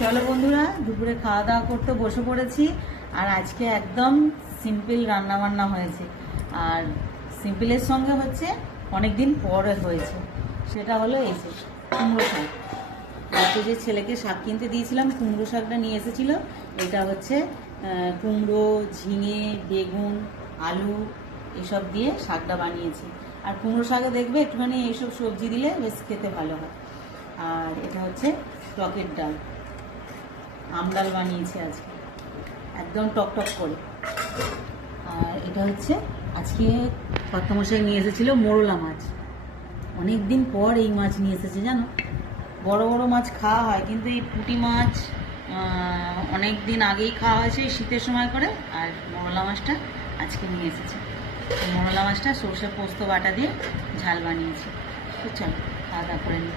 চলো বন্ধুরা, দুপুরে খাওয়া দাওয়া করতে বসে পড়েছি। আর আজকে একদম সিম্পল রান্না বান্না হয়েছে। আর সিম্পলের সঙ্গে হচ্ছে অনেক দিন পরে হয়েছে, সেটা হলো এই যে কুমড়ো শাক। আজকে যে ছেলেকে শাক কিনতে দিয়েছিলাম, কুমড়ো শাকটা নিয়ে এসেছিল। এটা হচ্ছে কুমড়ো, ঝিঙে, বেগুন, আলু এসব দিয়ে শাকটা বানিয়েছি। আর কুমড়ো শাকে দেখবে একটুখানি এইসব সবজি দিলে বেশ খেতে ভালো হয়। আর এটা হচ্ছে টকের ডাল, আম ডাল বানিয়েছি আজকে, একদম টক টক করে। আর এটা হচ্ছে আজকে কর্তামশাই নিয়ে এসেছিল মোরলা মাছ। অনেক দিন পর এই মাছ নিয়ে এসেছে, জানো। বড় বড় মাছ খাওয়া হয়, কিন্তু এই পুঁটি মাছ অনেক দিন আগেই খাওয়া হয়েছে এই শীতের সময় করে। আর মোরলা মাছটা আজকে নিয়ে এসেছে। মোরলা মাছটা সর্ষে পোস্ত বাটা দিয়ে ঝাল বানিয়েছি। তো চলো খাওয়া দাওয়া করে নিই।